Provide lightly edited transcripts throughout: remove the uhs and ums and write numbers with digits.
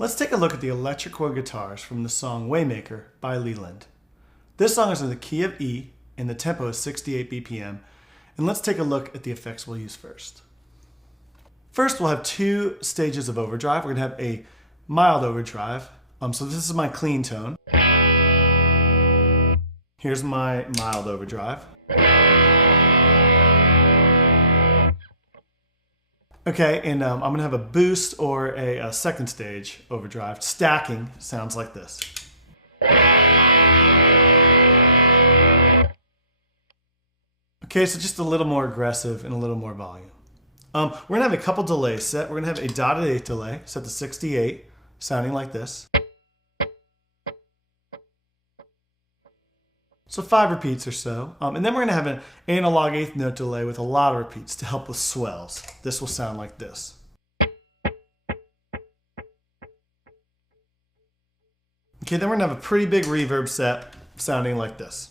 Let's take a look at the electric one guitars from the song Waymaker by Leland. This song is in the key of E and the tempo is 68 BPM. And let's take a look at the effects we'll use first. First, we'll have two stages of overdrive. We're going to have a mild overdrive. So this is my clean tone. Here's my mild overdrive. Okay, and I'm going to have a boost or a second stage overdrive. Stacking sounds like this. Okay, so just a little more aggressive and a little more volume. We're going to have a couple delays set. We're going to have a dotted eighth delay set to 68, sounding like this. So 5 repeats or so. And then we're going to have an analog eighth note delay with a lot of repeats to help with swells. This will sound like this. Okay, then we're going to have a pretty big reverb set sounding like this.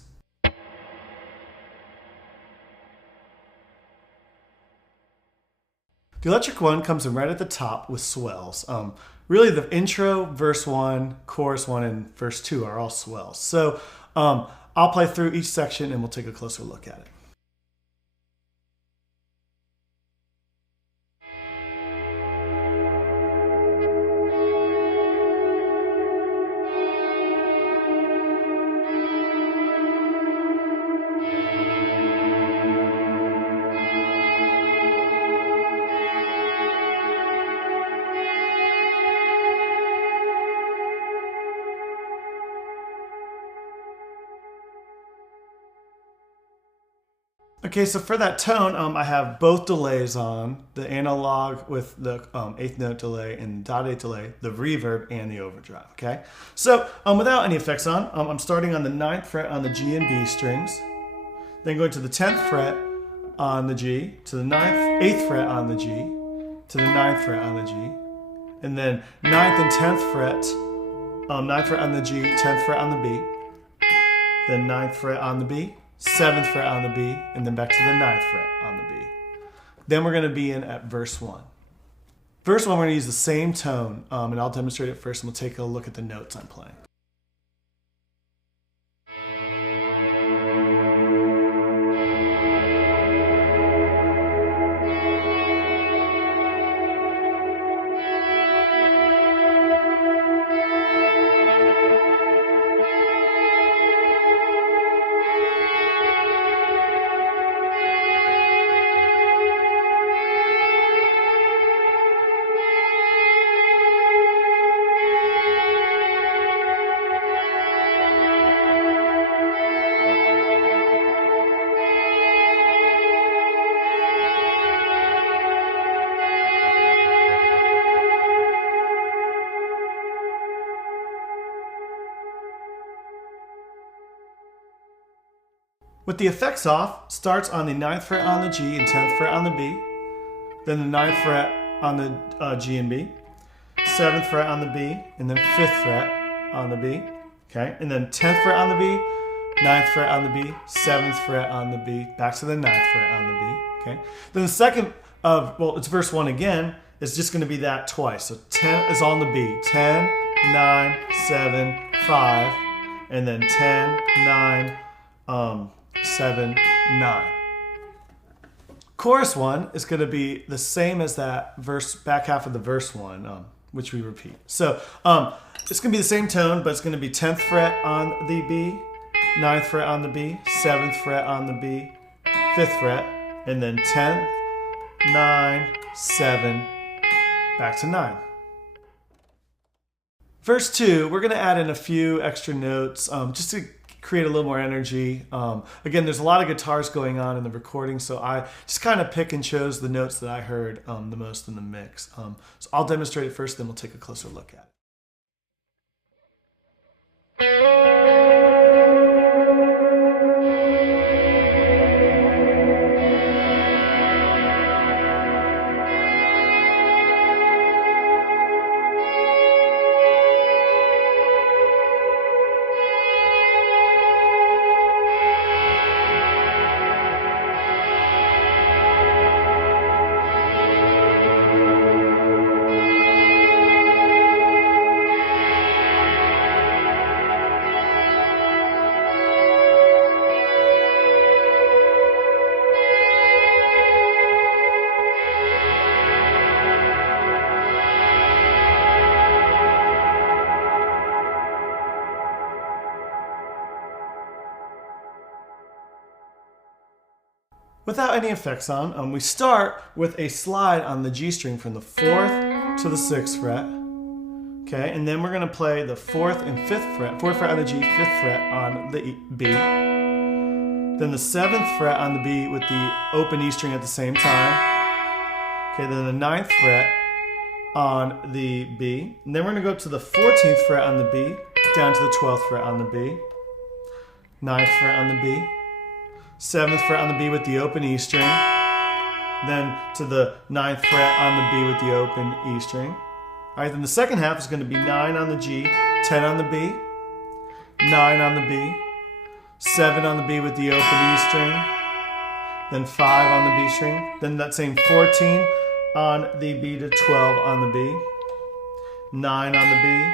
The electric one comes in right at the top with swells. Really the intro, verse 1, chorus 1, and verse 2 are all swells. So I'll play through each section and we'll take a closer look at it. Okay, so for that tone, I have both delays on, the analog with the eighth note delay and dotted eighth delay, the reverb and the overdrive, okay? So without any effects on, I'm starting on the 9th fret on the G and B strings, then going to the 10th fret on the G, to the 8th fret on the G, to the 9th fret on the G, and then 9th and 10th fret, 9th fret on the G, 10th fret on the B, then 9th fret on the B, 7th fret on the B, and then back to the 9th fret on the B. Then we're going to be in at verse 1. Verse 1, we're going to use the same tone, and I'll demonstrate it first, and we'll take a look at the notes I'm playing. With the effects off, starts on the 9th fret on the G and 10th fret on the B, then the 9th fret on the G and B, 7th fret on the B, and then 5th fret on the B, okay? And then 10th fret on the B, 9th fret on the B, 7th fret on the B, back to the 9th fret on the B, okay? Then the second it's verse 1 again, is just gonna be that twice. So 10 is on the B, 10, 9, 7, 5, and then 10, 9, 7, 9. Chorus 1 is going to be the same as that verse, back half of the verse 1, which we repeat. So it's going to be the same tone, but it's going to be 10th fret on the B, 9th fret on the B, 7th fret on the B, 5th fret, and then 10th, 9, 7, back to 9. Verse 2, we're going to add in a few extra notes just to create a little more energy. Again, there's a lot of guitars going on in the recording, so I just kind of pick and chose the notes that I heard the most in the mix. So I'll demonstrate it first, then we'll take a closer look at it. without any effects on. We start with a slide on the G string from the 4th to the 6th fret. Okay, and then we're going to play the 4th and 5th fret, 4th fret on the G, 5th fret on the B. Then the 7th fret on the B with the open E string at the same time. Okay, then the 9th fret on the B. And then we're going to go to the 14th fret on the B, down to the 12th fret on the B. 9th fret on the B. 7th fret on the B with the open E string. Then to the 9th fret on the B with the open E string. All right, then the second half is going to be 9 on the G, 10 on the B, 9 on the B, 7 on the B with the open E string, then 5 on the B string, then that same 14 on the B to 12 on the B, 9 on the B,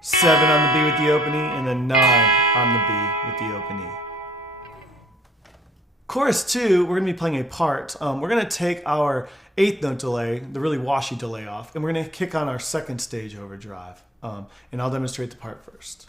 7 on the B with the open E, and then 9 on the B with the open E. Chorus 2, we're going to be playing a part. We're going to take our 8th note delay, the really washy delay off, and we're going to kick on our second stage overdrive. And I'll demonstrate the part first.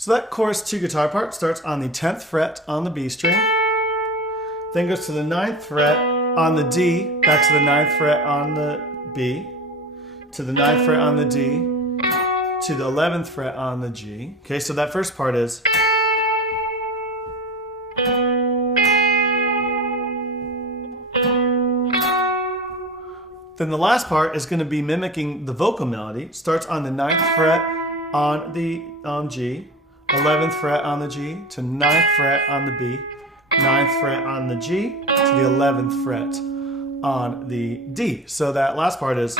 So that chorus 2 guitar part starts on the 10th fret on the B string, then goes to the 9th fret on the D, back to the 9th fret on the B, to the 9th fret on the D, to the 11th fret on the G. Okay, so that first part is. Then the last part is going to be mimicking the vocal melody. Starts on the 9th fret on the G, 11th fret on the G, to 9th fret on the B, 9th fret on the G, to the 11th fret on the D. So that last part is.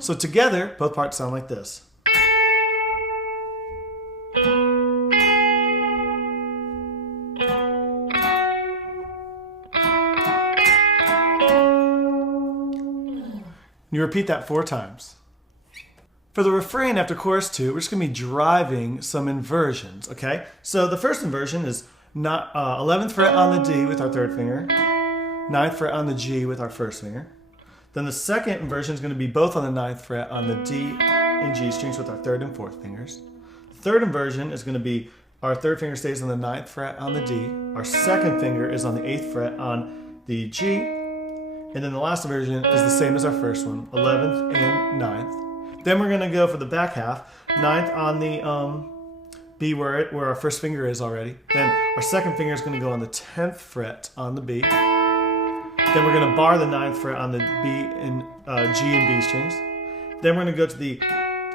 So together, both parts sound like this. You repeat that 4 times. For the refrain after chorus 2, we're just going to be driving some inversions, okay? So the first inversion is 11th fret on the D with our 3rd finger, 9th fret on the G with our 1st finger. Then the second inversion is going to be both on the 9th fret on the D and G strings with our 3rd and 4th fingers. The third inversion is going to be our 3rd finger stays on the 9th fret on the D, our 2nd finger is on the 8th fret on the G, and then the last inversion is the same as our first one, 11th and 9th. Then we're going to go for the back half, 9th on the B where our first finger is already. Then our 2nd finger is going to go on the 10th fret on the B. Then we're going to bar the 9th fret on the B and G and B strings. Then we're going to go to the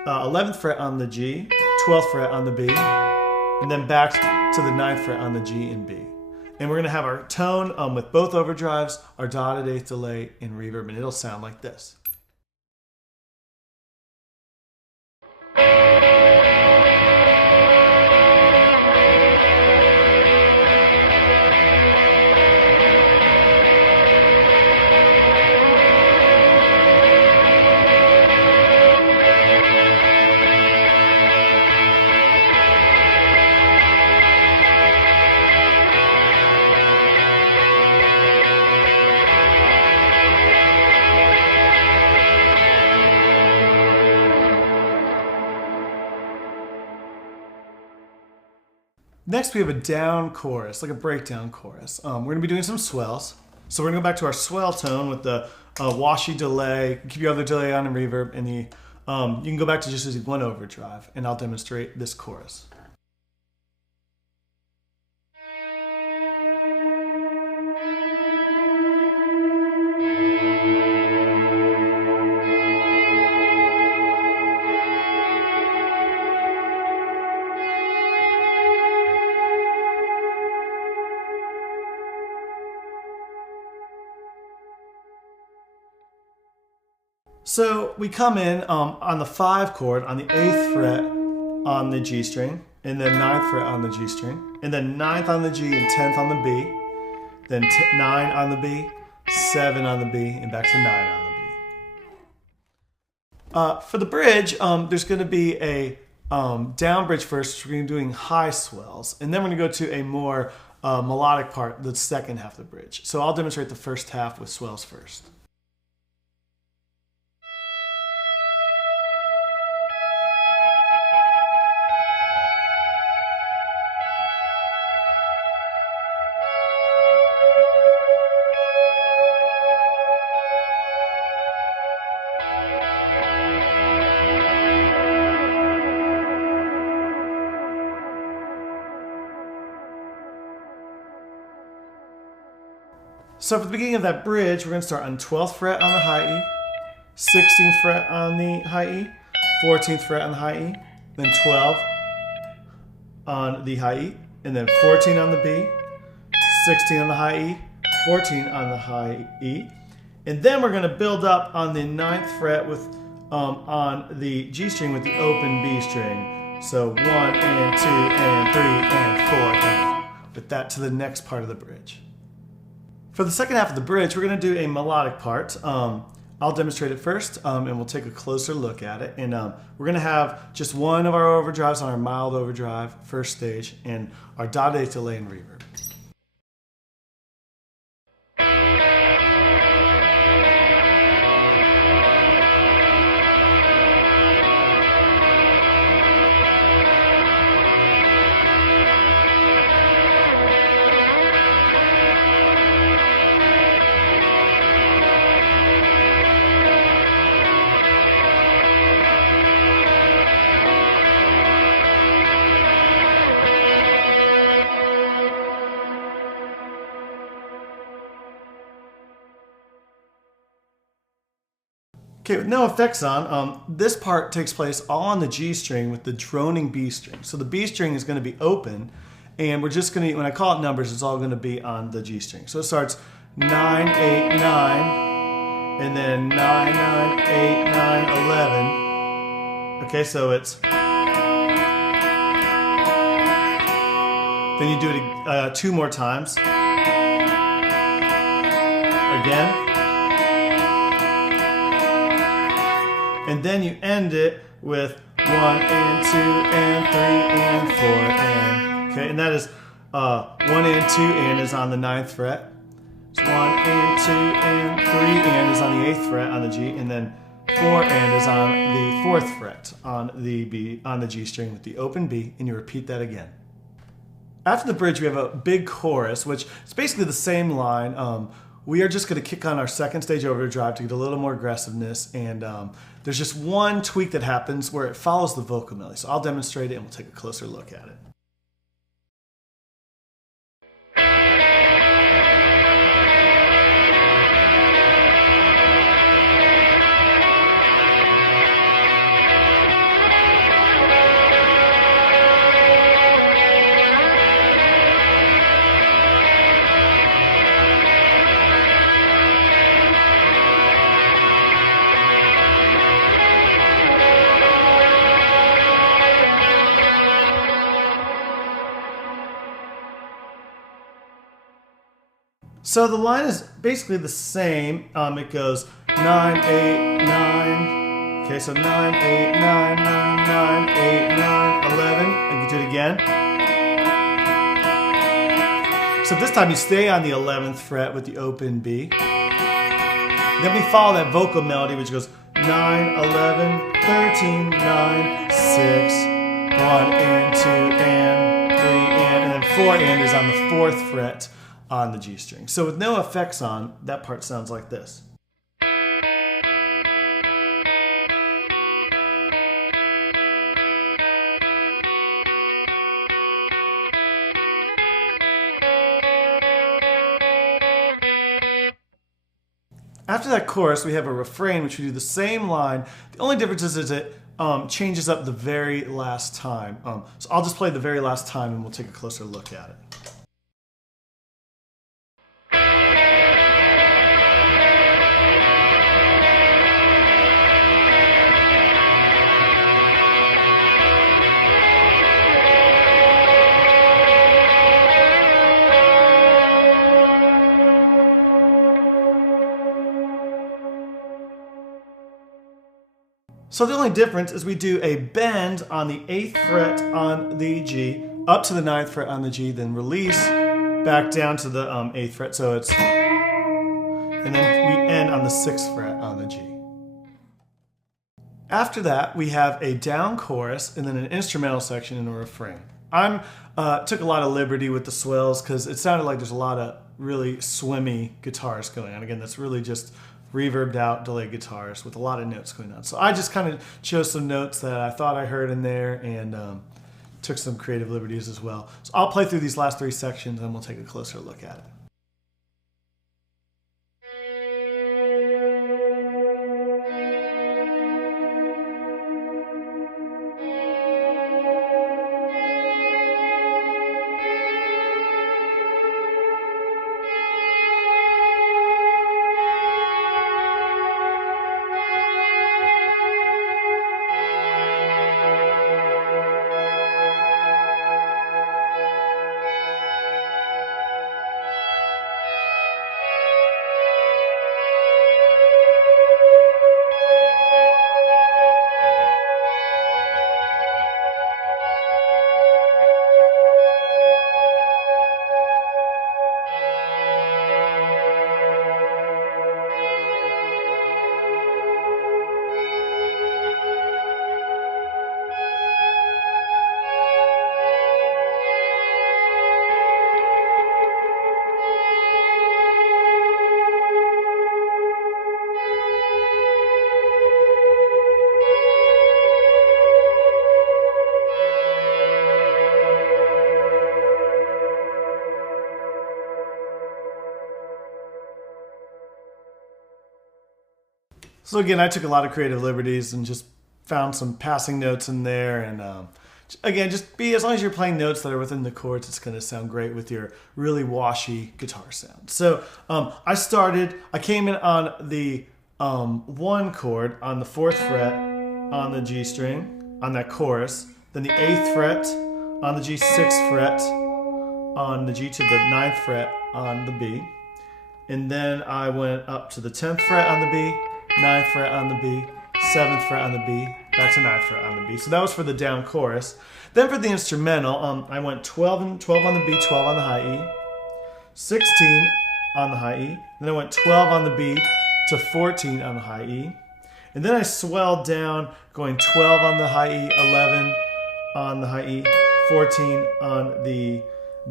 11th fret on the G, 12th fret on the B, and then back to the 9th fret on the G and B. And we're going to have our tone with both overdrives, our dotted 8th delay, and reverb, and it'll sound like this. Next, we have a down chorus, like a breakdown chorus. We're going to be doing some swells. So we're going to go back to our swell tone with the washy delay, keep your other delay on and reverb, and the you can go back to just using one overdrive, and I'll demonstrate this chorus. So we come in on the 5 chord on the 8th fret on the G string, and then 9th fret on the G string, and then 9th on the G and 10th on the B, then 9 on the B, 7 on the B, and back to 9 on the B. For the bridge, there's going to be a down bridge first. We're going to be doing high swells, and then we're going to go to a more melodic part, the second half of the bridge. So I'll demonstrate the first half with swells first. So for the beginning of that bridge, we're going to start on 12th fret on the high E, 16th fret on the high E, 14th fret on the high E, then 12 on the high E, and then 14 on the B, 16 on the high E, 14 on the high E, and then we're going to build up on the 9th fret with on the G string with the open B string. So 1 and 2 and 3 and 4 and with that to the next part of the bridge. For the second half of the bridge, we're going to do a melodic part. I'll demonstrate it first, and we'll take a closer look at it. And we're going to have just one of our overdrives on our mild overdrive, first stage, and our dotted eighth delay and reverb. Okay, with no effects on, this part takes place all on the G string with the droning B string. So the B string is going to be open, and we're just going to, when I call it numbers, it's all going to be on the G string. So it starts 9, 8, 9, and then 9, 9, 8, 9, 11. Okay, so it's... Then you do it 2 more times. Again. And then you end it with 1 and 2 and 3 and 4 and, okay, and that is 1 and 2 and is on the 9th fret. So 1 and 2 and 3 and is on the 8th fret on the G, and then 4 and is on the 4th fret on the B, on the G string with the open B, and you repeat that again. After the bridge, we have a big chorus, which is basically the same line. We are just going to kick on our second stage overdrive to get a little more aggressiveness, and there's just one tweak that happens where it follows the vocal melody. So I'll demonstrate it and we'll take a closer look at it. So the line is basically the same. It goes 9, 8, 9. Okay, so 9, 8, 9, 9, 9, 8, 9, 11. And you do it again. So this time you stay on the 11th fret with the open B. Then we follow that vocal melody, which goes 9, 11, 13, 9, 6, 1 and 2 and 3 and then 4 and is on the 4th fret on the G string. So with no effects on, that part sounds like this. After that chorus, we have a refrain, which we do the same line. The only difference is it changes up the very last time. So I'll just play the very last time and we'll take a closer look at it. So the only difference is we do a bend on the 8th fret on the G, up to the 9th fret on the G, then release back down to the 8th fret. So it's, and then we end on the 6th fret on the G. After that, we have a down chorus and then an instrumental section and a refrain. I took a lot of liberty with the swells because it sounded like there's a lot of really swimmy guitars going on. Again, that's really just reverbed out delay guitars with a lot of notes going on. So I just kind of chose some notes that I thought I heard in there and took some creative liberties as well. So I'll play through these last 3 sections and we'll take a closer look at it. So again, I took a lot of creative liberties and just found some passing notes in there. And again, as long as you're playing notes that are within the chords, it's going to sound great with your really washy guitar sound. So I came in on the 1 chord on the 4th fret on the G string on that chorus, then the 8th fret on the G, 6th fret on the G to the 9th fret on the B. And then I went up to the 10th fret on the B, 9th fret on the B, 7th fret on the B, back to 9th fret on the B. So that was for the down chorus. Then for the instrumental, I went 12 on the B, 12 on the high E, 16 on the high E. Then I went 12 on the B to 14 on the high E. And then I swelled down, going 12 on the high E, 11 on the high E, 14 on the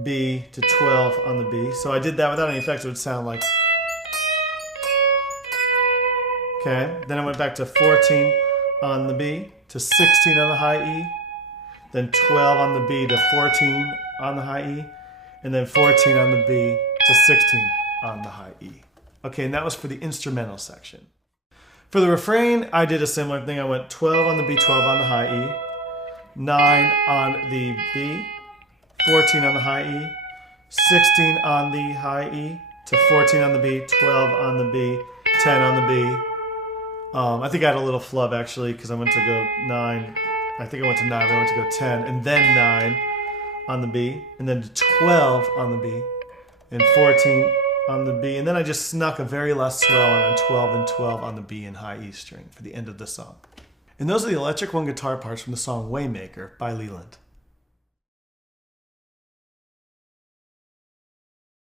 B to 12 on the B. So I did that without any effects. It would sound like... Okay, then I went back to 14 on the B to 16 on the high E, then 12 on the B to 14 on the high E, and then 14 on the B to 16 on the high E. Okay, and that was for the instrumental section. For the refrain, I did a similar thing. I went 12 on the B, 12 on the high E, 9 on the B, 14 on the high E, 16 on the high E to 14 on the B, 12 on the B, 10 on the B. I think I had a little flub actually because I went to go 9. I think I went to 9, but I went to go 10, and then 9 on the B, and then 12 on the B, and 14 on the B, and then I just snuck a very last swell on 12 and 12 on the B and high E string for the end of the song. And those are the Electric One guitar parts from the song Waymaker by Leland.